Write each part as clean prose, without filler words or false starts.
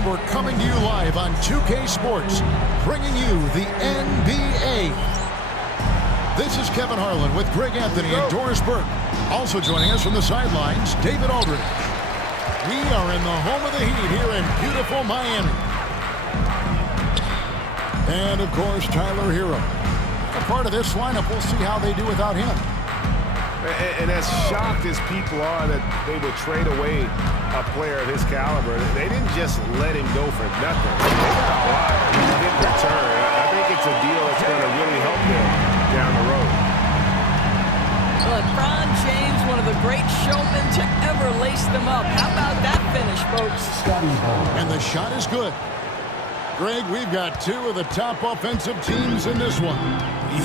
everyone. We're coming to you live on 2K Sports, bringing you the NBA. This is Kevin Harlan with Greg Anthony and Doris Burke. Also joining us from the sidelines, David Aldridge. We are in the home of the Heat here in beautiful Miami. And, of course, Tyler Hero. A part of this lineup, we'll see how they do without him. And as shocked as people are that they would trade away a player of his caliber, they didn't just let him go for nothing. They got a lot in return. I think it's a deal that's going to really help them down the road. LeBron James, one of the great showmen to ever lace them up. How about that finish, folks? And the shot is good. Greg, we've got two of the top offensive teams in this one.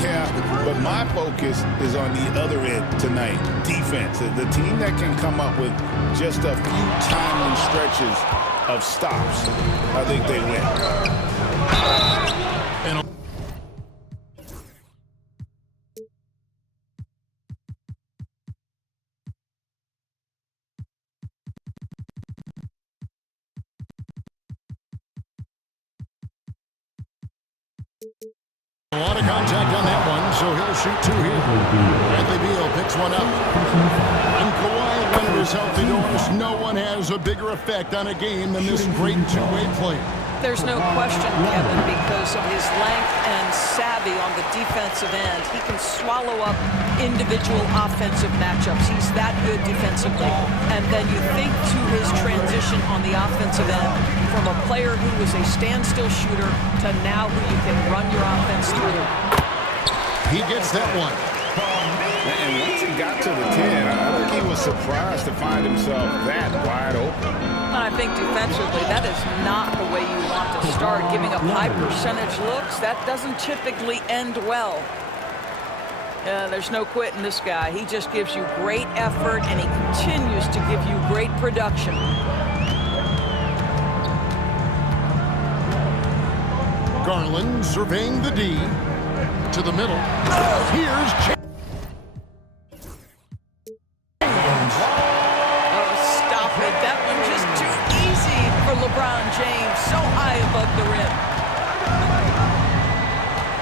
Yeah, but my focus is on the other end tonight, defense. The team that can come up with just a few timely stretches of stops, I think they win. And a lot of contact on that one, so he'll shoot two here. Bradley Beal picks one up. And Kawhi Leonard is healthy, Doris. No one has a bigger effect on a game than this great two-way player. There's no question, Kevin, because of his length and savvy on the defensive end. He can swallow up individual offensive matchups. He's that good defensively. And then you think to his transition on the offensive end from a player who was a standstill shooter to now who you can run your offense through. He gets that one. And once he got to the 10, I think he was surprised to find himself that wide open. And I think defensively, that is not the way you want to start giving up high percentage looks. That doesn't typically end well. There's no quitting this guy. He just gives you great effort, and he continues to give you great production. Garland surveying the D. To the middle. Here's James. Oh, stop it. That one just too easy for LeBron James. So high above the rim.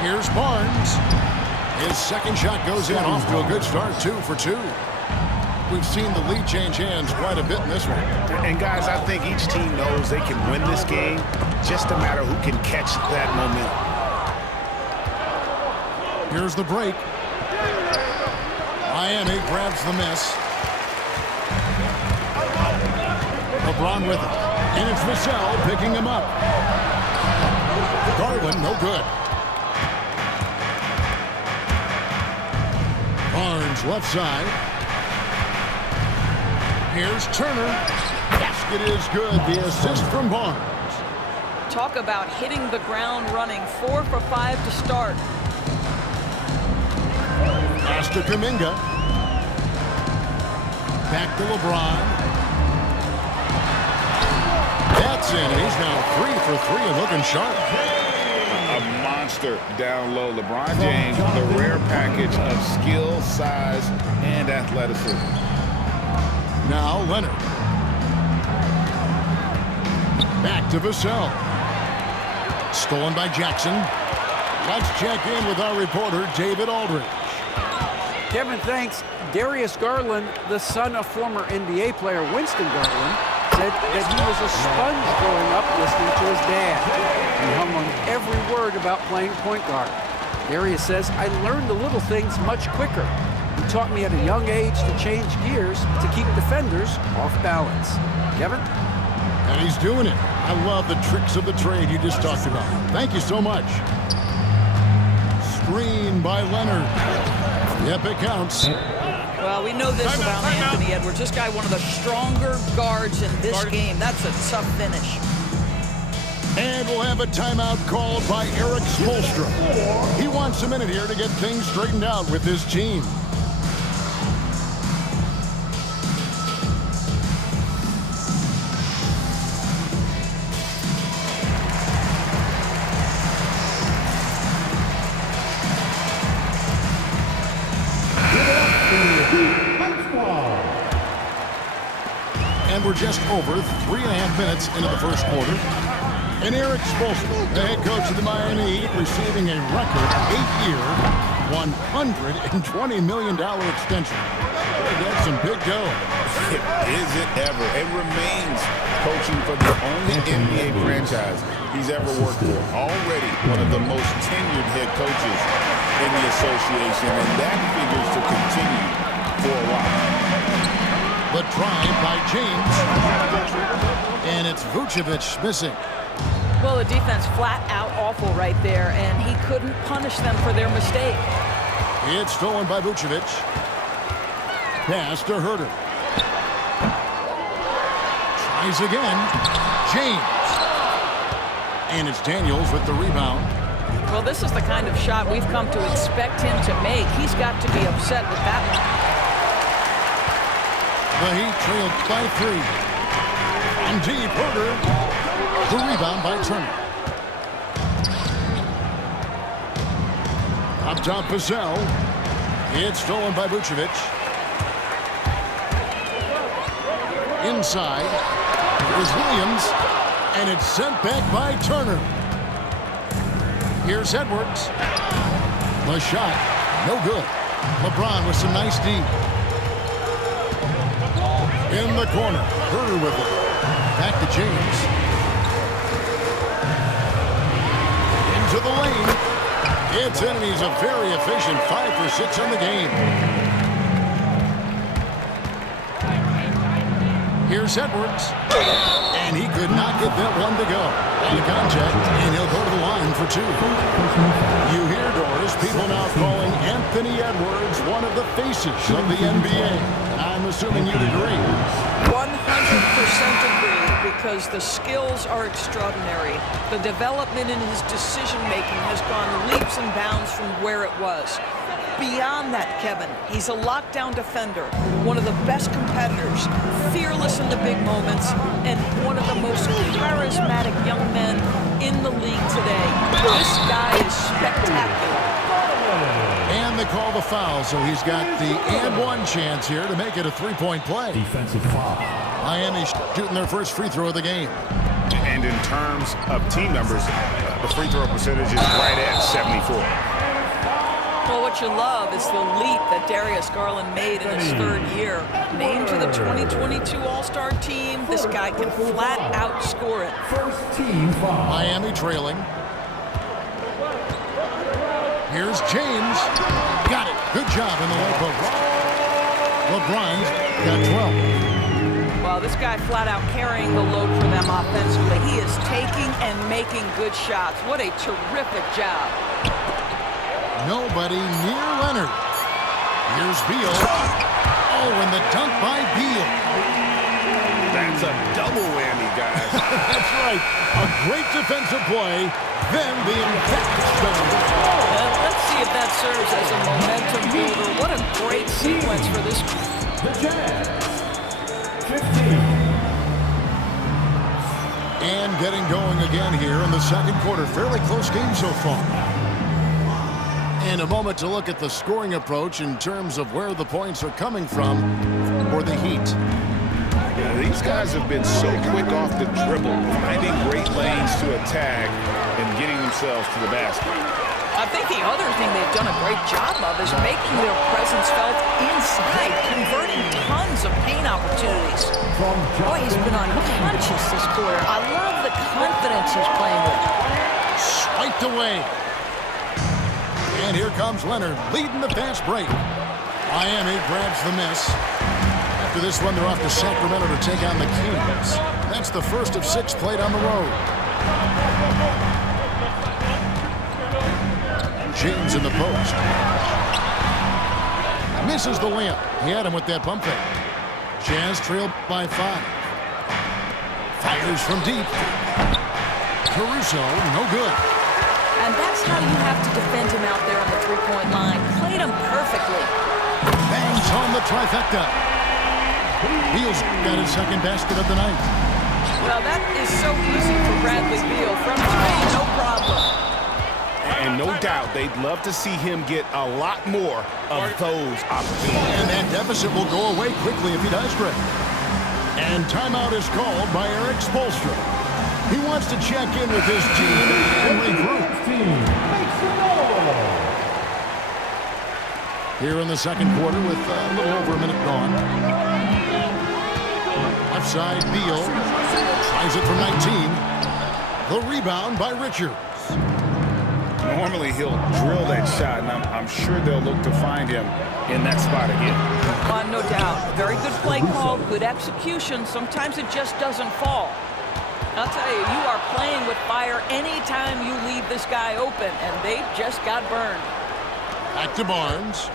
Here's Barnes. His second shot goes in, off to a good start, 2 for 2. We've seen the lead change hands quite a bit in this one. And, guys, I think each team knows they can win this game. Just a matter who can catch that momentum. Here's the break. Miami grabs the miss. LeBron with it. And it's Vassell picking him up. Garland, no good. Barnes left side. Here's Turner. Basket is good. The assist from Barnes. Talk about hitting the ground running. 4 for 5 to start. Pass to Kuminga. Back to LeBron. That's in. He's now 3 for 3 and looking sharp. A monster down low. LeBron James, the rare package of skill, size, and athleticism. Now Leonard. Back to Vassell. Stolen by Jackson. Let's check in with our reporter, David Aldridge. Kevin, thanks. Darius Garland, the son of former NBA player Winston Garland, said that he was a sponge growing up listening to his dad. He hung on every word about playing point guard. Darius says, I learned the little things much quicker. He taught me at a young age to change gears to keep defenders off balance. Kevin? And he's doing it. I love the tricks of the trade you just talked about. Thank you so much. Screen by Leonard. Yep, it counts. Well, we know this about Anthony Edwards. This guy, one of the stronger guards in this game. That's a tough finish. And we'll have a timeout called by Eric Spoelstra. He wants a minute here to get things straightened out with his team. And And we're just over 3.5 minutes into the first quarter. And Eric Spoelstra, the head coach of the Miami Heat, receiving a record 8-year, $120 million extension. That's some big dough. Is it ever? It remains coaching for the only NBA franchise he's ever worked for. Already one of the most tenured head coaches in the association, and that figures to continue for a while. The drive by James. And it's Vucevic missing. Well, the defense flat out awful right there, and he couldn't punish them for their mistake. It's stolen by Vucevic. Pass to Herter. Tries again. James. And it's Daniels with the rebound. Well, this is the kind of shot we've come to expect him to make. He's got to be upset with that one. The Heat trailed by 3. On deep, Herter. The rebound by Turner. Up top, Vassell. It's stolen by Vucevic. Inside. Here's Williams. And it's sent back by Turner. Here's Edwards. The shot. No good. LeBron with some nice D. In the corner. Herter with it. Back to James. To the lane. It's in, and he's a very efficient 5 for 6 on the game. Here's Edwards. And he could not get that one to go. On the contact, and he'll go to the line for 2. You hear, Doris, people now calling Anthony Edwards one of the faces of the NBA. I'm assuming you'd agree. 100% agree, because the skills are extraordinary. The development in his decision-making has gone leaps and bounds from where it was. Beyond that, Kevin, he's a lockdown defender, one of the best competitors, fearless in the big moments, and one of the most charismatic young men in the league today. This guy is spectacular. And they call the foul, so he's got the and one chance here to make it a 3-point play. Defensive foul. Miami shooting their first free throw of the game. And in terms of team numbers, the free throw percentage is right at 74. Well, what you love is the leap that Darius Garland made in his 3rd year. Named to the 2022 All-Star team, this guy can flat out score it. First team foul. Miami trailing. Here's James. Got it. Good job in the low post. LeBron's got 12. Well, this guy flat out carrying the load for them offensively. He is taking and making good shots. What a terrific job. Nobody near Leonard. Here's Beal. Oh, and the dunk by Beal. That's a double whammy, guys. That's right. A great defensive play, then the emphatic spin. Let's see if that serves as a momentum builder. What a great sequence for this. The Jazz. 15. And getting going again here in the second quarter. Fairly close game so far. And a moment to look at the scoring approach in terms of where the points are coming from for the Heat. Yeah, these guys have been so quick off the dribble, finding great lanes to attack and getting themselves to the basket. I think the other thing they've done a great job of is making their presence felt inside, converting tons of paint opportunities. Boy, he's been unconscious this quarter. I love the confidence he's playing with. Swiped away. And here comes Leonard leading the fast break. Miami grabs the miss. After this one, they're off to Sacramento to take on the Kings. That's the first of 6 played on the road. James in the post. Misses the layup. He had him with that bump fake. Jazz trailed by 5. Fires from deep. Caruso, no good. And that's how you have to defend him out there on the three-point line. Played him perfectly. Bangs on the trifecta. Beal's got his second basket of the night. Well, that is so easy for Bradley Beal. From 3, no problem. And no doubt they'd love to see him get a lot more of those opportunities. And that deficit will go away quickly if he does, Greg. And timeout is called by Eric Spoelstra. He wants to check in with his team and regroup. Here in the second quarter with a little over a minute gone. Left side, Beal tries it from 19. The rebound by Richards. Normally he'll drill that shot, and I'm sure they'll look to find him in that spot again. No doubt. Very good play call, good execution. Sometimes it just doesn't fall. I'll tell you, you are playing with fire anytime you leave this guy open, and they just got burned. Back to Barnes.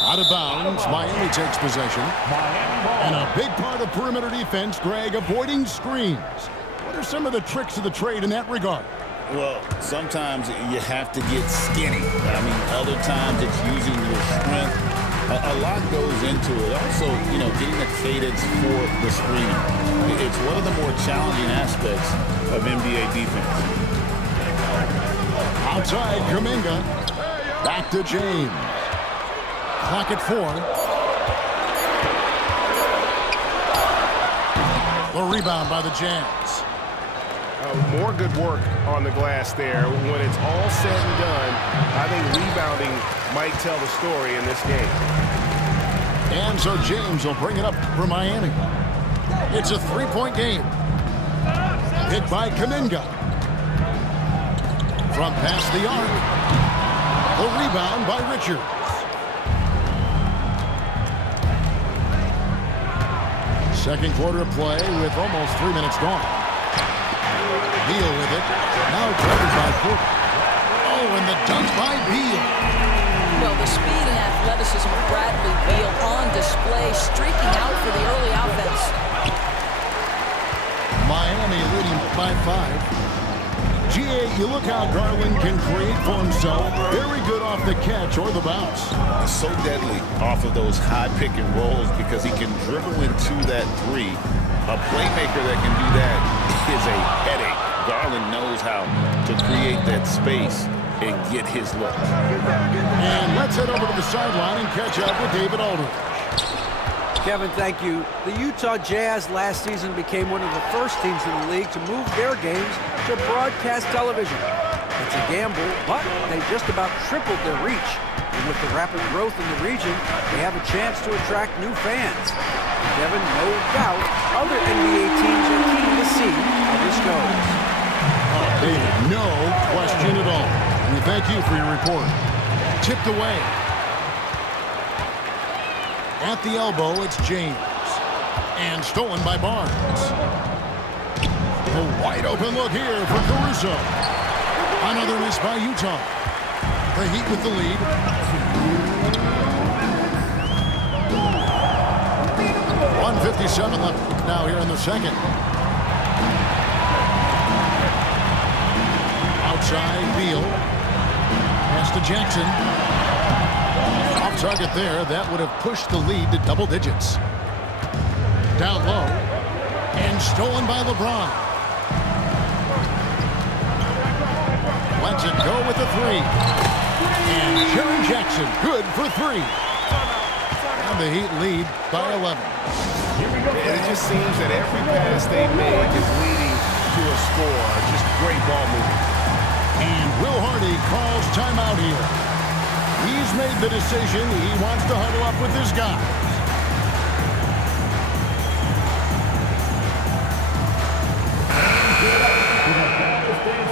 Out of bounds, Miami takes possession. And a big part of perimeter defense, Greg, avoiding screens. What are some of the tricks of the trade in that regard? Well, sometimes you have to get skinny. I mean, other times it's using your strength. A lot goes into it. Also, you know, getting the cadence for the screen. It's one of the more challenging aspects of NBA defense. Outside, Kuminga. Back to James. Clock at 4. The rebound by the Jazz. More good work on the glass there. When it's all said and done, I think rebounding might tell the story in this game. And so James will bring it up for Miami. It's a three-point game. Hit by Kuminga. From past the arc. The rebound by Richards. Second quarter of play with almost 3 minutes gone. Beal with it. Now covered by Porter. Oh, and the dunk by Beal. Well, the speed and athleticism of Bradley Beal on display, streaking out for the early offense. Miami leading by 5. GA, you look how Garland can create for himself. Very good off the catch or the bounce. He's so deadly off of those high pick and rolls because he can dribble into that three. A playmaker that can do that is a headache. Garland knows how to create that space and get his look. And let's head over to the sideline and catch up with David Aldridge. Kevin, thank you. The Utah Jazz last season became one of the first teams in the league to move their games to broadcast television. It's a gamble, but they just about tripled their reach. And with the rapid growth in the region, they have a chance to attract new fans. Kevin, no doubt, other NBA teams are keen to see how this goes. David, no question at all. And we thank you for your report. Tipped away. At the elbow, it's James. And stolen by Barnes. A wide open look here for Caruso. Another miss by Utah. The Heat with the lead. .157 left now here in the second. Outside, Beal. Pass to Jackson. Off target there. That would have pushed the lead to double digits. Down low. And stolen by LeBron. Lets it go with the three. And Jaren Jackson good for 3. And the Heat lead by 11. And it just seems that every pass they make is leading to a score. Just great ball movement. And Will Hardy calls timeout here. He's made the decision. He wants to huddle up with his guys.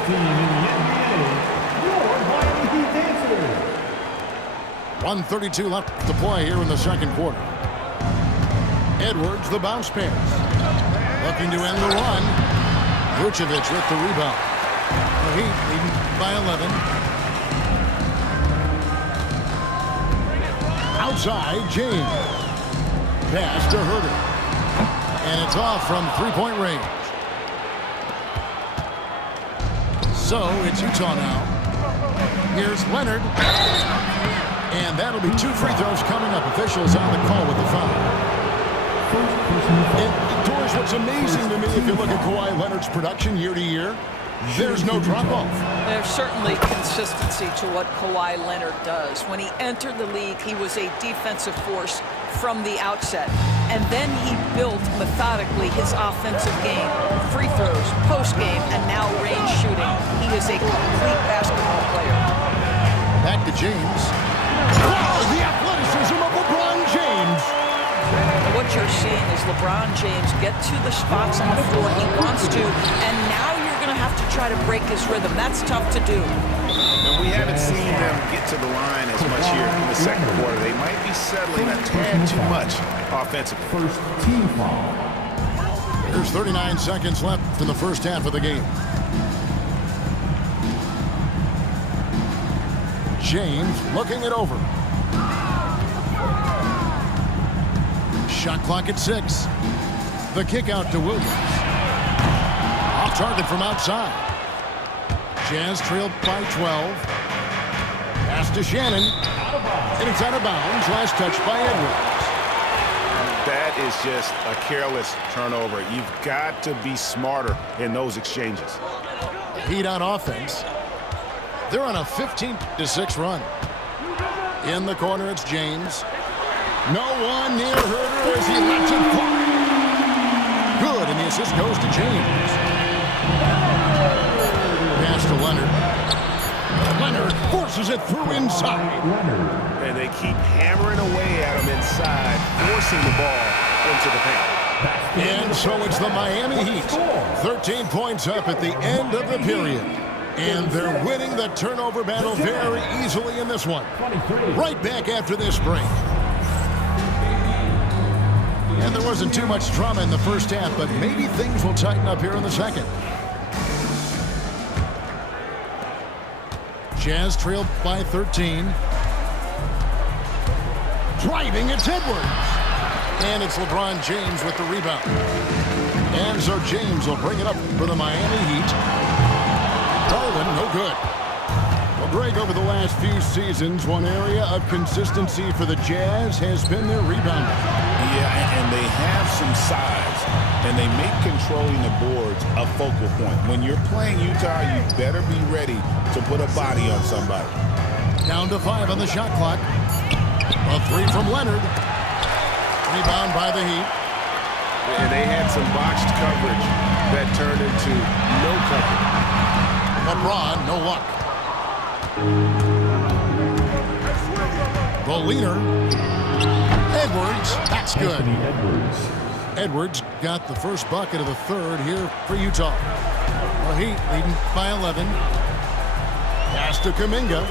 Team in the NBA, your Miami Heat Dancers. 1:32 left to play here in the second quarter. Edwards, the bounce pass. Looking to end the run. Vucevic with the rebound. The Heat leading by 11. Outside, James. Pass to Herter. And it's off from three-point range. So it's Utah now. Here's Leonard. And that'll be 2 free throws coming up. Officials on the call with the foul. And, Doris, what's amazing to me, if you look at Kawhi Leonard's production year to year, there's no drop-off. There's certainly consistency to what Kawhi Leonard does. When he entered the league, he was a defensive force from the outset. And then he built methodically his offensive game, free throws, post game, and now range shooting. He is a complete basketball player. Back to James. Wow, the athleticism of LeBron James. And what you're seeing is LeBron James get to the spots on the floor he wants to, and now you're going to have to try to break his rhythm. That's tough to do. And we haven't seen them get to the line as much here in the second quarter. They might be settling a tad too much offensively. First team foul. There's 39 seconds left in the first half of the game. James looking it over. Shot clock at 6. The kick out to Williams. Off target from outside. Jazz trailed by 12. Pass to Shannon. And it's out of bounds. Last touch by Edwards. That is just a careless turnover. You've got to be smarter in those exchanges. Heat on offense. They're on a 15-6 run. In the corner, it's James. No one near Herter as he lets it fly. Good, and the assist goes to James. Pass to Leonard. Leonard forces it through inside. And they keep hammering away at him inside, forcing the ball into the paint. And so it's the Miami Heat. 13 points up at the end of the period. And they're winning the turnover battle very easily in this one. Right back after this break. And there wasn't too much drama in the first half, but maybe things will tighten up here in the second. Jazz trailed by 13. Driving, it's Edwards. And it's LeBron James with the rebound. And so James will bring it up for the Miami Heat. Garland, no good. Well, Greg, over the last few seasons, one area of consistency for the Jazz has been their rebounding. Yeah, and they have some size, and they make controlling the boards a focal point. When you're playing Utah, you better be ready to put a body on somebody. Down to 5 on the shot clock. A 3 from Leonard. Rebound by the Heat. And they had some botched coverage that turned into no coverage. LeBron, no luck. The leaner. Edwards, that's good. Edwards got the first bucket of the third here for Utah. The Heat leading by 11. Pass to Kuminga.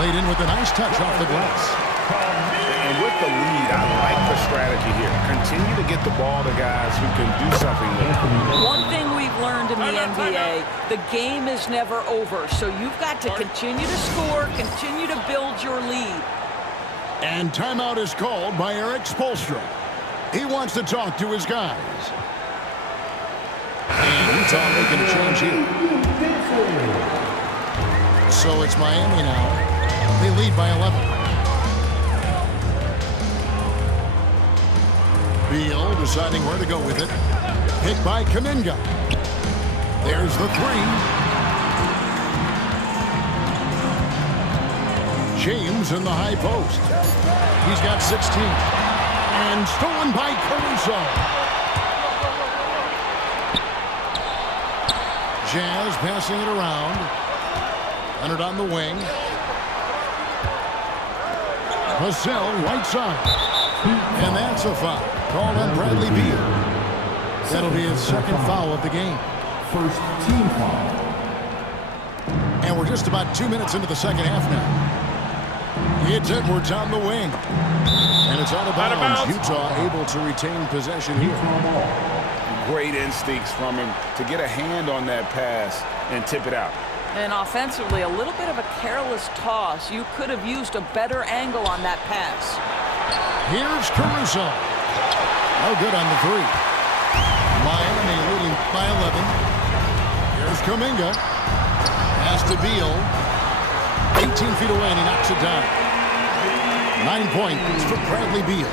Laid in with a nice touch off the glass. And with the lead, I like the strategy here. Continue to get the ball to guys who can do something with it. One thing we've learned in the NBA, the game is never over. So you've got to continue to score, continue to build your lead. And timeout is called by Eric Spoelstra. He wants to talk to his guys. And Utah making a change here. So it's Miami now. They lead by 11. Beal deciding where to go with it. Picked by Kuminga. There's the 3. James in the high post. He's got 16. And stolen by Caruso. Jazz passing it around. Leonard on the wing. Vassell right side. And that's a foul. Called on Bradley Beal. That'll be his second foul of the game. First team foul. And we're just about 2 minutes into the second half now. It's Edwards on the wing. And it's out of bounds. Utah able to retain possession here. Great instincts from him to get a hand on that pass and tip it out. And offensively, a little bit of a careless toss. You could have used a better angle on that pass. Here's Caruso. No good on the 3. Miami leading by 11. Here's Kuminga. Pass to Beal. 18 feet away, and he knocks it down. 9 points for Bradley Beal.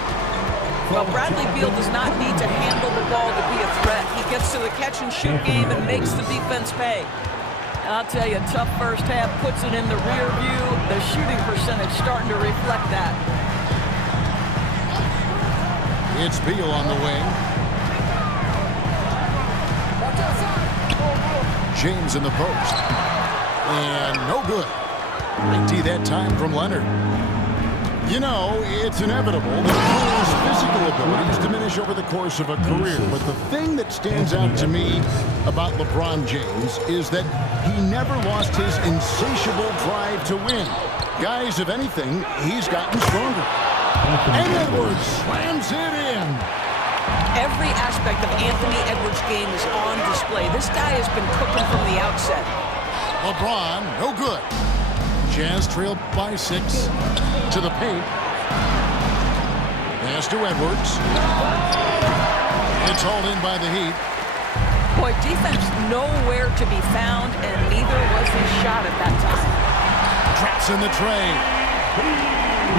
Well, Bradley Beal does not need to handle the ball to be a threat. He gets to the catch-and-shoot game and makes the defense pay. I'll tell you, tough first half puts it in the rear view. The shooting percentage starting to reflect that. It's Beal on the wing. James in the post. And no good. Great D that time from Leonard. You know, it's inevitable that players' physical abilities diminish over the course of a career. But the thing that stands out to me about LeBron James is that he never lost his insatiable drive to win. Guys, if anything, he's gotten stronger. And Edwards slams it in. Every aspect of Anthony Edwards' game is on display. This guy has been cooking from the outset. LeBron, no good. Jazz trailed by 6 to the paint. Pass to Edwards. It's hauled in by the Heat. Boy, defense nowhere to be found, and neither was his shot at that time. Traps in the tray.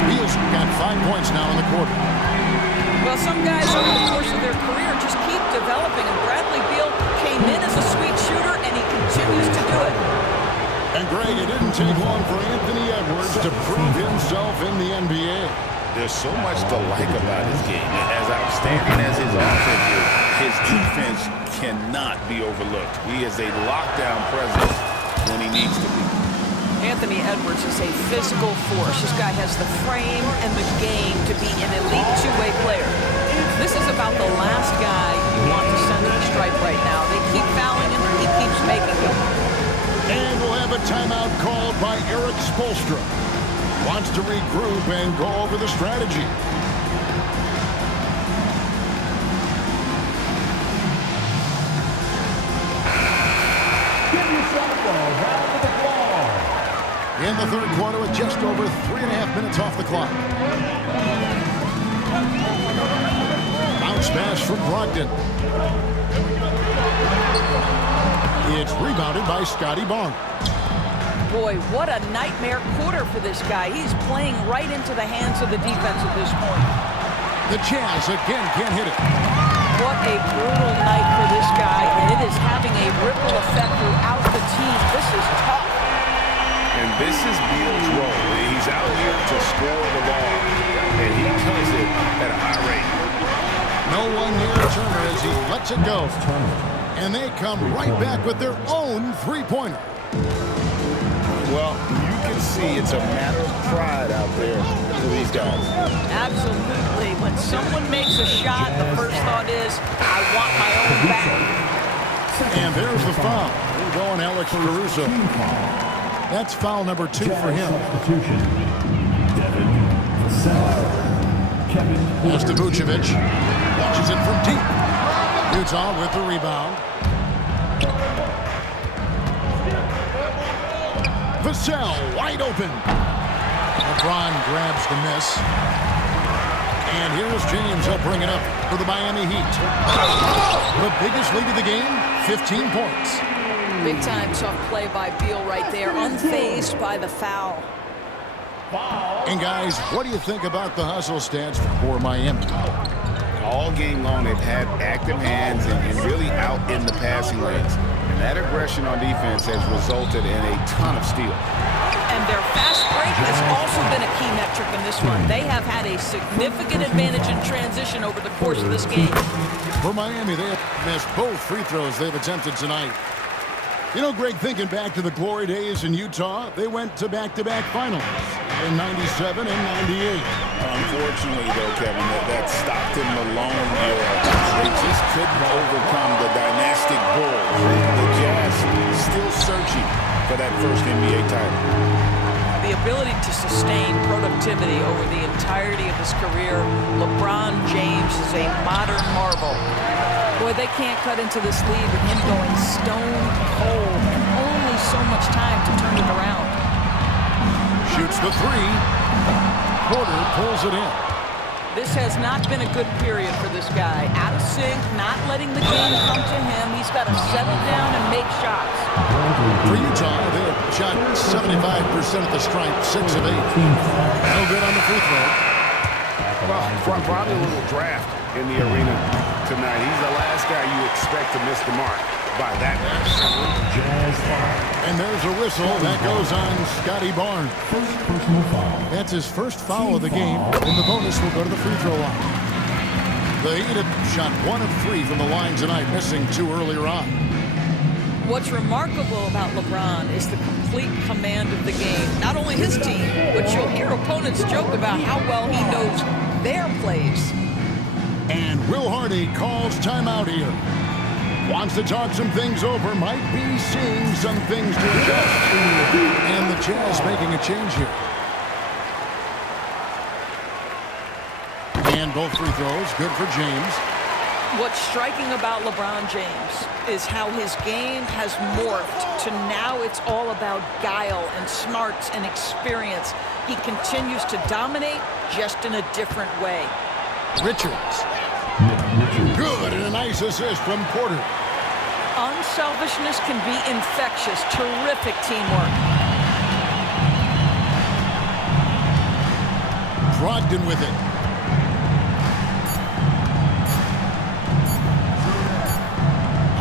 Beal's got 5 points now in the quarter. Well, some guys over the course of their career just keep developing, and Bradley Beal came in as a sweet shooter, and he continues to do it. And Greg, it didn't take long for Anthony Edwards to prove himself in the NBA. There's so much to like about his game. As outstanding as his offense is, his defense cannot be overlooked. He is a lockdown presence when he needs to be. Anthony Edwards is a physical force. This guy has the frame and the game to be an elite two-way player. This is about the last guy you want to send to the stripe right now. They keep fouling him, he keeps making them. And we'll have a timeout called by Eric Spoelstra. Wants to regroup and go over the strategy. Give yourself a round of applause. In the third quarter with just over 3.5 minutes off the clock. Bounce pass from Brogdon. It's rebounded by Scotty Barnes. Boy, what a nightmare quarter for this guy. He's playing right into the hands of the defense at this point. The Jazz again can't hit it. What a brutal night for this guy, and it is having a ripple effect throughout the team. This is tough. And this is Beal's role. He's out here to score the ball, and he does it at a high rate. No one near Turner as he lets it go. And they come right back with their own three-pointer. Well, you can see it's a matter of pride out there for these guys. Absolutely. When someone makes a shot, the first thought is, I want my own back. And there's the foul. We're going Alex Caruso. That's foul number 2 for him. Substitution. Devin Vassell. Kevin Pass to Vucevic. Launches it from deep. Utah with the rebound. Vassell wide open. LeBron grabs the miss. And here's James. He'll bring it up for the Miami Heat. The biggest lead of the game, 15 points. Big time tough play by Beal right there, unfazed by the foul. And guys, what do you think about the hustle stats for Miami? All game long, they've had active hands and really out in the passing lanes. And that aggression on defense has resulted in a ton of steals. And their fast break has also been a key metric in this one. They have had a significant advantage in transition over the course of this game. For Miami, they have missed both free throws they've attempted tonight. You know, Greg, thinking back to the glory days in Utah, they went to back-to-back finals in 97 and 98. Unfortunately, though, Kevin, that Stockton Malone era, they just couldn't overcome the dynastic Bulls. The Jazz still searching for that first NBA title. The ability to sustain productivity over the entirety of his career, LeBron James is a modern marvel. Boy, they can't cut into this lead with him going stone cold and only so much time to turn it around. Shoots the three. Porter pulls it in. This has not been a good period for this guy. Out of sync, not letting the game come to him. He's got to settle down and make shots. For Utah, they have shot 75% at the stripe, 6 of 8. No good on the free throw. Well, probably a little draft in the arena tonight. He's the last guy you expect to miss the mark. by that much. Jazz foul. And there's a whistle that goes on Scotty Barnes. First personal foul. That's his first foul of the game, and the bonus will go to the free throw line. The Heat have shot 1 of 3 from the line tonight, missing 2 earlier on. What's remarkable about LeBron is the complete command of the game. Not only his team, but you'll hear opponents joke about how well he knows their plays. And Will Hardy calls timeout here. Wants to talk some things over, might be seeing some things to adjust. And the Jazz making a change here. And both free throws, good for James. What's striking about LeBron James is how his game has morphed to now it's all about guile and smarts and experience. He continues to dominate just in a different way. Richards. Good, and a nice assist from Porter. Unselfishness can be infectious. Terrific teamwork. Brogdon with it.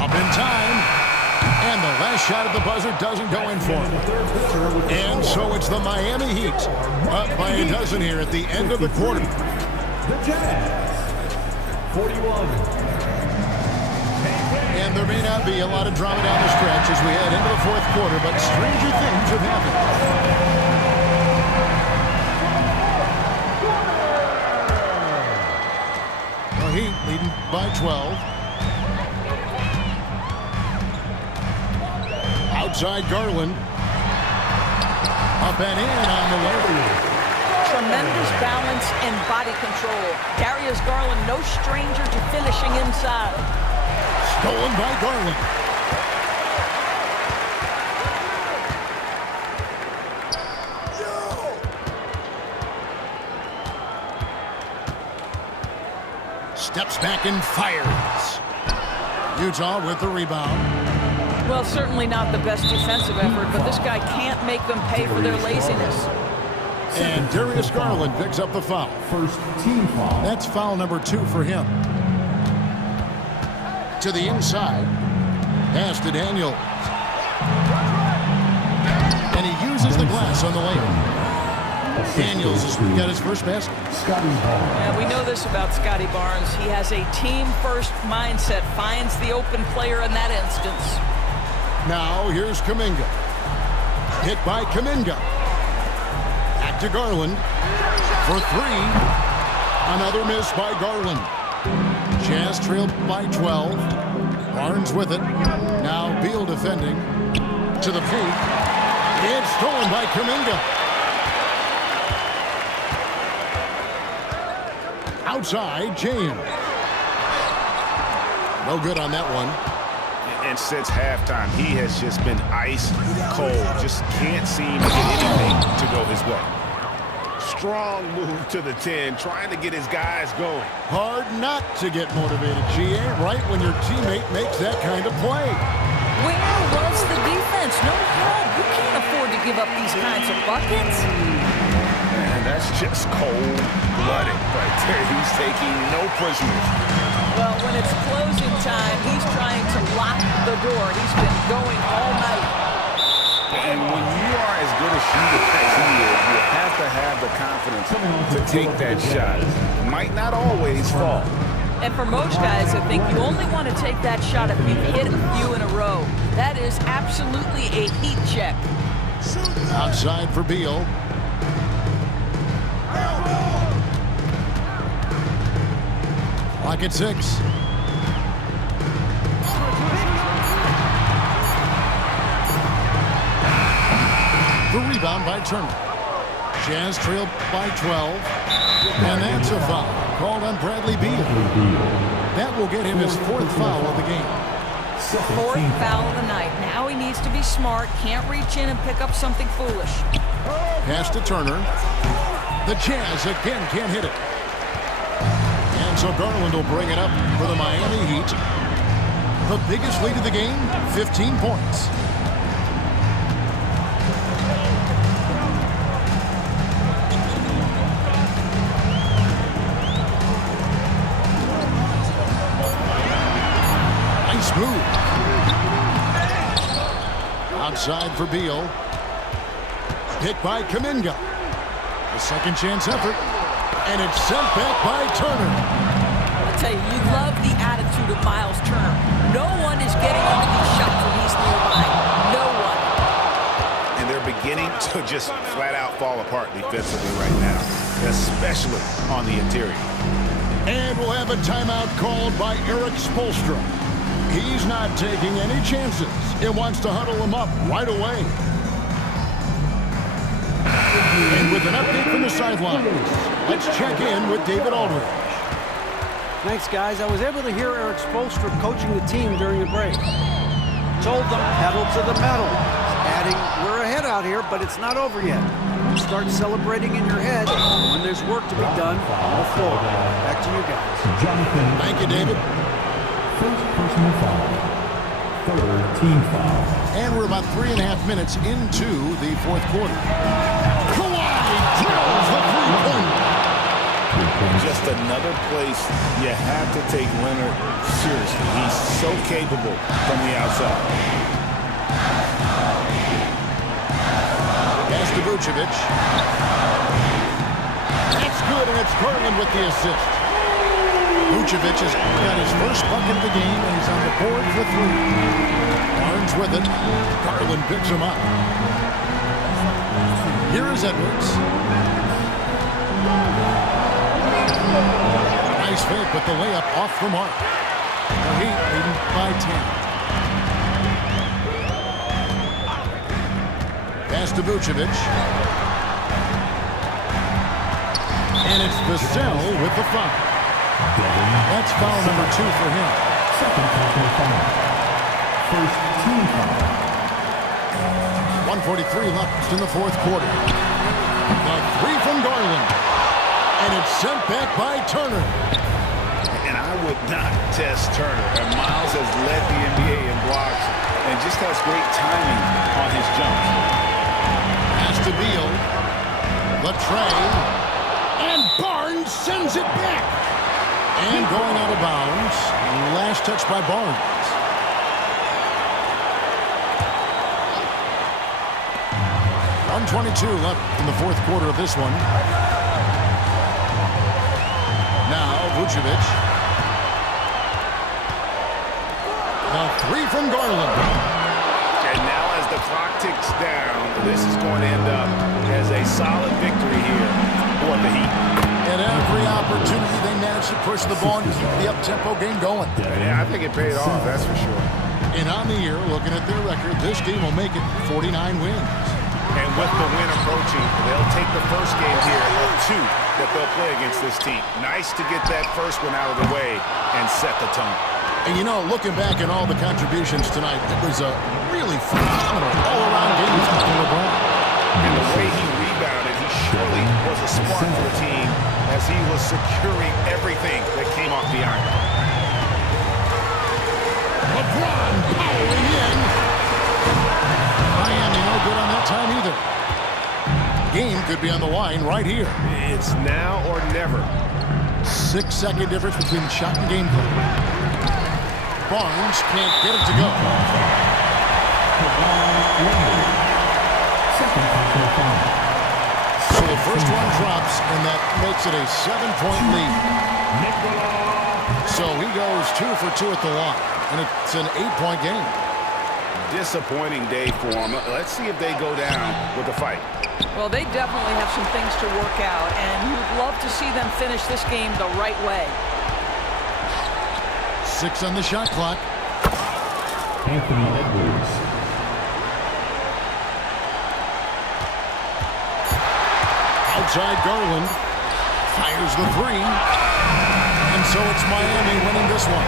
Up in time. And the last shot at the buzzer doesn't go in for him. And so it's the Miami Heat up by a dozen here at the end of the quarter. The Jazz. 41. And there may not be a lot of drama down the stretch as we head into the fourth quarter, but stranger things have happened. The Heat leading by 12. Outside Garland. Up and in on the way. Tremendous balance and body control. Darius Garland, no stranger to finishing inside. Stolen by Garland. Steps back and fires. Utah with the rebound. Well, certainly not the best defensive effort, but this guy can't make them pay for their laziness. And Darius Garland picks up the foul. First team foul. That's foul number 2 for him. To the inside. Pass to Daniels. And he uses the glass on the layup. Daniels has got his first basket. Scotty Barnes. Yeah, we know this about Scotty Barnes. He has a team-first mindset, finds the open player in that instance. Now here's Kuminga. Hit by Kuminga. Back to Garland. For 3. Another miss by Garland. Jazz trailed by 12. Barnes with it. Now Beal defending. To the paint. It's stolen by Kuminga. Outside, James. No good on that one. And since halftime, he has just been ice cold. Just can't seem to get anything to go his way. Strong move to the 10, trying to get his guys going. Hard not to get motivated, GA, right when your teammate makes that kind of play. Where was the defense? No help. You can't afford to give up these kinds of buckets. And that's just cold-blooded right there. He's taking no prisoners. Well, when it's closing time, he's trying to lock the door. He's been going all night. And when you are as good a shooter as he is, you have to have the confidence to take that shot. Might not always fall. And for most guys, I think you only want to take that shot if you've hit a few in a row. That is absolutely a heat check. Outside for Beal. Clock at 6. The rebound by Turner. Jazz trailed by 12. And that's a foul called on Bradley Beal. That will get him his 4th foul of the game. 4th foul of the night. Now he needs to be smart. Can't reach in and pick up something foolish. Pass to Turner. The Jazz again can't hit it. And so Garland will bring it up for the Miami Heat. The biggest lead of the game, 15 points. Nice move. Outside for Beal. Hit by Kuminga. A second chance effort. And it's sent back by Turner. I'll tell you, you love the attitude of Miles Turner. No one is getting off these shots when he's nearby. No one. And they're beginning to just flat out fall apart defensively right now, especially on the interior. And we'll have a timeout called by Erik Spoelstra. He's not taking any chances. It wants to huddle him up right away. And with an update from the sidelines, let's check in with David Aldridge. Thanks, guys. I was able to hear Erik Spoelstra coaching the team during the break. Told them, pedal to the metal. Adding, we're ahead out here, but it's not over yet. Start celebrating in your head when there's work to be done on the floor. Back to you guys. Jonathan. Thank you, David. First personal foul. Third team foul. And we're about 3.5 minutes into the fourth quarter. Kawhi drills the three-pointer. Just another place you have to take Leonard seriously. He's so capable from the outside. Pass to Vucevic. That's good, and it's Garland with the assist. Vucevic has got his first bucket of the game, and he's on the board for three. Barnes with it. Garland picks him up. Here is Edwards. Nice fake, but the layup off the mark. The Heat leading by 10. Pass to Vucevic. And it's Vassell with the foul. That's foul number 2 for him. Second personal foul. First team foul. 1:43 left in the fourth quarter. The three from Garland. And it's sent back by Turner. And I would not test Turner. And Miles has led the NBA in blocks and just has great timing on his jumps. Pass to Beal. Latrey. And Barnes sends it back. And going out of bounds. Last touch by Barnes. .122 left in the fourth quarter of this one. Now Vucevic. The three from Garland. And now as the clock ticks down, this is going to end up as a solid victory here for the Heat. At every opportunity, they managed to push the ball and keep the up-tempo game going. Yeah, I think it paid off, that's for sure. And on the year, looking at their record, this team will make it 49 wins. And with the win approaching, they'll take the first game here of 2 that they'll play against this team. Nice to get that first one out of the way and set the tone. And you know, looking back at all the contributions tonight, it was a really phenomenal all-around game for LeBron. And the way he rebounded, he surely was a spark for the team as he was securing everything that came off the iron. LeBron powering in. Miami no good on that time either. Game could be on the line right here. It's now or never. 6-second difference between shot and gameplay. Barnes can't get it to go. Second personal foul. So the first one drops, and that makes it a 7-point lead. So he goes 2 for 2 at the line, and it's an 8-point game. Disappointing day for them. Let's see if they go down with a fight. Well, they definitely have some things to work out, and you'd love to see them finish this game the right way. 6 on the shot clock. Anthony Edwards. Outside Garland. Fires the three. And so it's Miami winning this one.